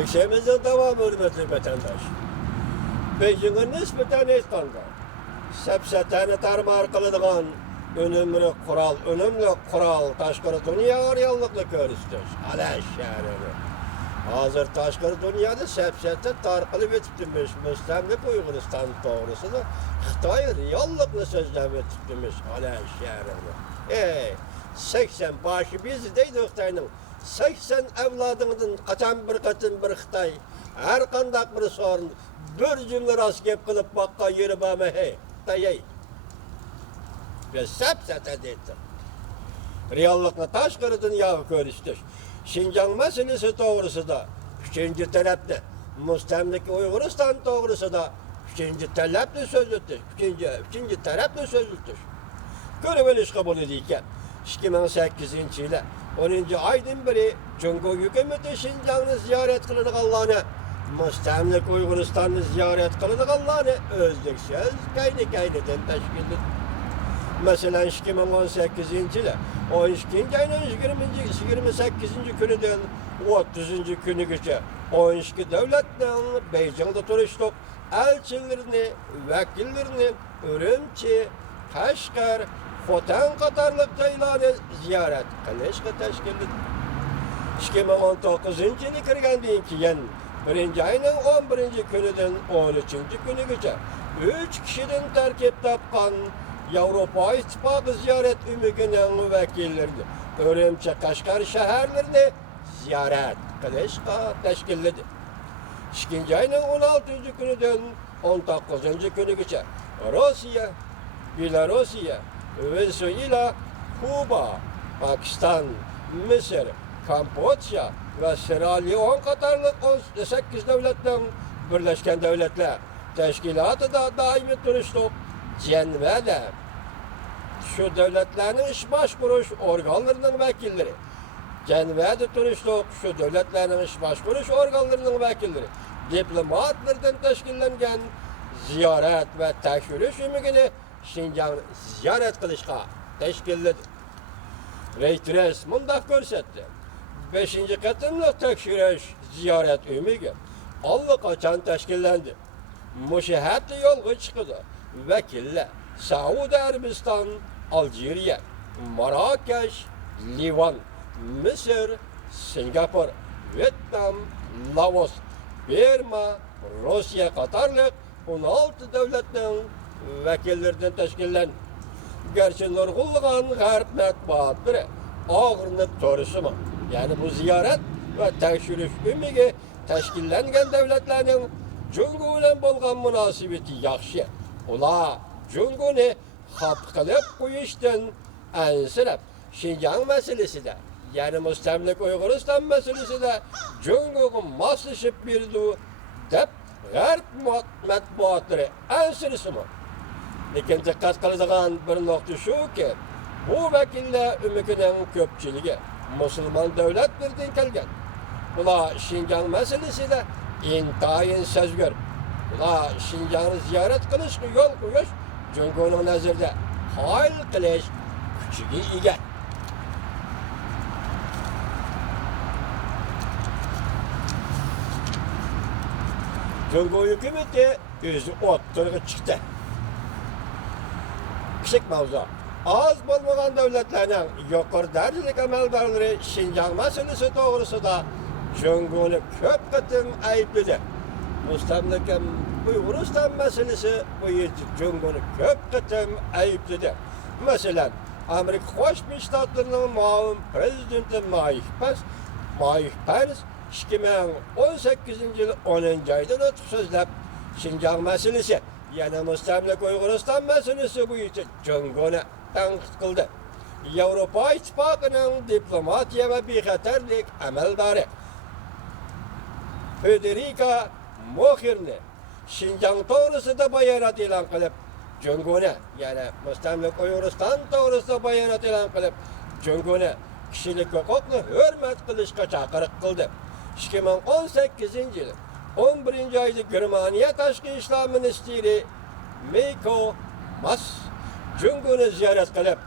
Ülkemizde devam hürmetli vatandaş. Beijing'e nispeten etkanlar. Sepseteni tarmar kılıdığın önemli kural taşkırı dünya reallıklı görüstür. Alaş yani. Hazır taşkırı dünyada sepsette tarqılıp etiptimiz. Müstemlik Uygurustan doğrusu da Xitay reallıklı sözlem etiptimiz. Alaş yani. 80 başı bizi deydi Xitay'nın. 80 evladının kaçan bir Xitay. Her kandak bir sorun. Bir cümle rast gep kılıp bakka yeri bama hey. Xitay. Ve sepsete deydi. Reallıkla taşkırı dünya görüştür. Şincan meselesi doğrusu da üçüncü talepte. Müstemlik Uygurustan doğrusu da üçüncü talepte sözlüdür. Üçüncü talepte sözlüdür. Görüveliş kabul ediyken 2008 yılı 10. aydan beri Cungo hükümeti Şincan'ı ziyaret kılıdık Allah'ını. Müstemlik Uyguristan'ı ziyaret kılıdık Allah'ını. Özdeksiz kayni-kayniden teşkil edildi. Mesela 2018 yılı 12. ayının 28. günüden 30. günü geçe 12 devletten Beijing'de turuştuk. Elçilerini, vekillerini Ürümçi, Kaşgar, Xotan Katarlık tayları ziyaret kılışkı teşkil edildi. 2019 yılı kirgendiğin keyin 1. ayının 11. günüden 13. günü geçe 3 kişiden terkip tapkan Avrupa İttifakı ziyaret ümiginin vekillerini Ürümçi, Kaşgar şehirlerini ziyaret kılışkı teşkil edildi. 2. ayının 16. günüden 19. günü geçe Rusya, Belarusya, Venezuela, Kuba, Pakistan, Mısır, Kamboçya ve Sierra Leone katarlık 18 devletten Birleşken Devletler Teşkilatı da daimi turuştuk. Cenvede şu devletlerin iş başvuruş organlarının vekilleri. Cenvede turuştuk şu devletlerin iş başvuruş organlarının vekilleri. Diplomatlardan teşkillengen ziyaret ve tekşürüş ümigini Şincan ziyaret kılışka teşkil edildi. Reiters mundak görsetti. 5. katımlık tekşürüş ziyaret ümigi allakaçan teşkillendi. Müşahetli yolga çıkıdı. Vekiller Saudi Arabistan, Algeriya, Marrakeş, Livan, Mısır, Singapur, Vietnam, Laos, Birma, Rusya katarlık 16 devletten vekillerden teşkillendi. Gerçi nurgulluğun garip matbaatları ağırlık doğrusu mu? Yani bu ziyaret ve tekşürüş ümigi teşkillengen devletlerin Cungo ile bolgan münasibeti yaxşı. Ula Cungo'nu hap kılıp koyuştan ensirep Şincan meselesi de yani müstemlik Uygurustan meselesi de Cungo'nun maslaşıp birdu dep garip matbuatları ensirisi mi? Lekin dikkat kılacağın bir nokta şu ki bu vekiller ümikinin köpçülüğü Müslüman devletlerden kelgen. Ula Şincan meselesi de intayin sözgür. Ula Şincan'ı ziyaret kılış yol koyuş Cungo'nun nazarda hayal kılış küçüğü ige. Cungo hükümeti yüzü ottırgı çıktı. Kısık mavzu. Az bulmagan devletlerinin yukarı derecelik ameldarları Şincan meselesi doğrusu da Cungo'nu köp kıtım ayıpladı. Müstemlik Uygurustan meselesi bu Cungo'nu köp kıtım ayıpladı. Mesela Amerika Birleşik Ştatları'nın muavin prezidenti Mike Pence 2018 yıl 10. aydan ötüp sözlep Şincan meselesi yani müstemlik Uygurustan meselesi bu için Cungo'nu tanqid kıldı. Avrupa İttifakı'nın diplomatiya ve bixatarlik ameldarı Federica Mogherini Şincan doğrusu da bayanat ilan kılıp Cungo'nu yani müstemlik Uygurustan doğrusu da bayanat ilan kılıp Cungo'nu kişilik hukukunu hürmet kılışka çağırık kıldı. 2018 yılı 11. ayda Germaniya Taşkı İşler Ministeri Meiko Mas Cungo'nu ziyaret kılıp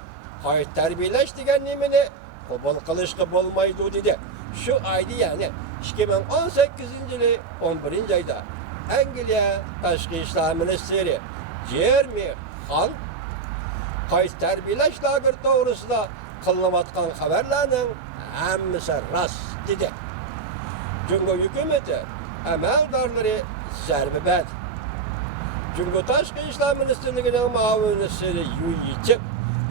hayat terbiyeleş degenliğini kabul kılışkı bulmaydı dedi. Şu ayda yani 2018 yılı 11. ayda Angliya Tashqi ishlar ministri Jeremy Hunt qayta tarbiyalash lageri to'g'risida qilinayotgan xabarlarning hammasi rost dedi. Jungo hukumati amaldorlari zarba berdi. Jungo Tashqi ishlar ministrligining muavinisi Yu Yichik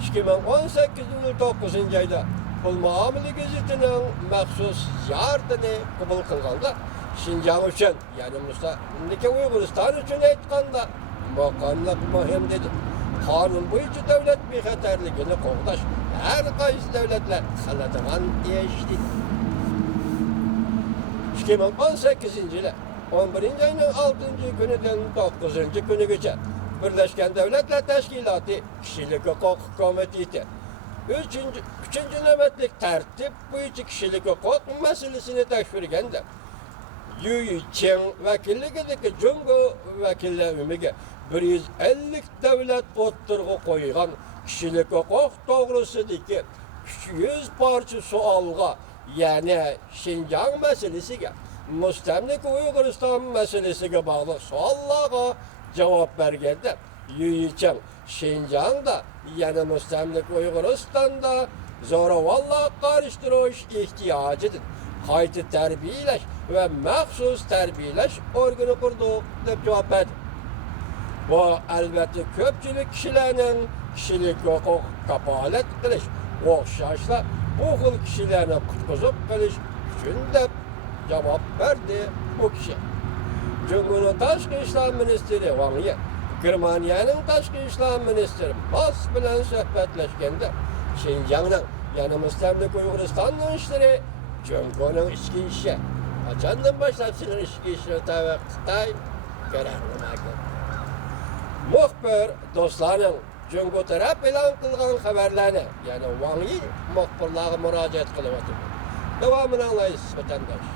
2018 yılı 9. ayda Pul muamele gazetining maxsus ziyoratini qabul qilganda Şinjan uchun, ya'ni Mustaqillik Uyg'uriston uchun aytganda muqimlik muhim dedi. Qonun bo'yicha davlat bexatarligini qo'g'dash har qaysi davlatlar qiladigan ish dedi. 2018 yılı 11. ayning 6. kunidan 9. kunigacha Birleşken Devletler Teşkilatı Kişilik Hukuk Komiteti 3. navbatlik tartib bo'yicha kishilik huquq masalasini tekshirganda Yu Yichik vakilligidagi Jungo vakillar umiga 150 davlat o'ttirg'i qo'ygan kishilik huquq to'g'risidagi 100 parcha savolga, ya'ni Şinjan masalasiga, mustamlik Uyg'uriston masalasiga bog'liq savollarga javob berganda Yu Yichik Şinjan'da, yani mustamlik Uyg'uristonda zo'ravonlar qarshi ehtiyojini qayta tarbiyalash va maxsus tarbiyalash organi qurdik deb javob berdi. Bu albatta ko'pchilik kishilarning kishilik huquq kafolat qilish, o'xshashla bu xil kishilarni qutqizib qilish uchun deb javob berdi bu kishi. Jungoning tashqi ishlar ministri Wang Yi Germaniyaning tashqi ishlar ministri Mas bilan suhbatlashganda Şinjanning, ya'ni mustamlik Uyg'uristonning ishlari Jungoning ichki ishi qachondan boshlab sizning ichki ishni Xitoy ko'rarmikan. Muxbir do'stlarim Jungo taraf e'lon qilgan xabarlarni, ya'ni Wang Yi muxbirlarga murojaat qilyapti. Davomini anglaysiz vatandosh.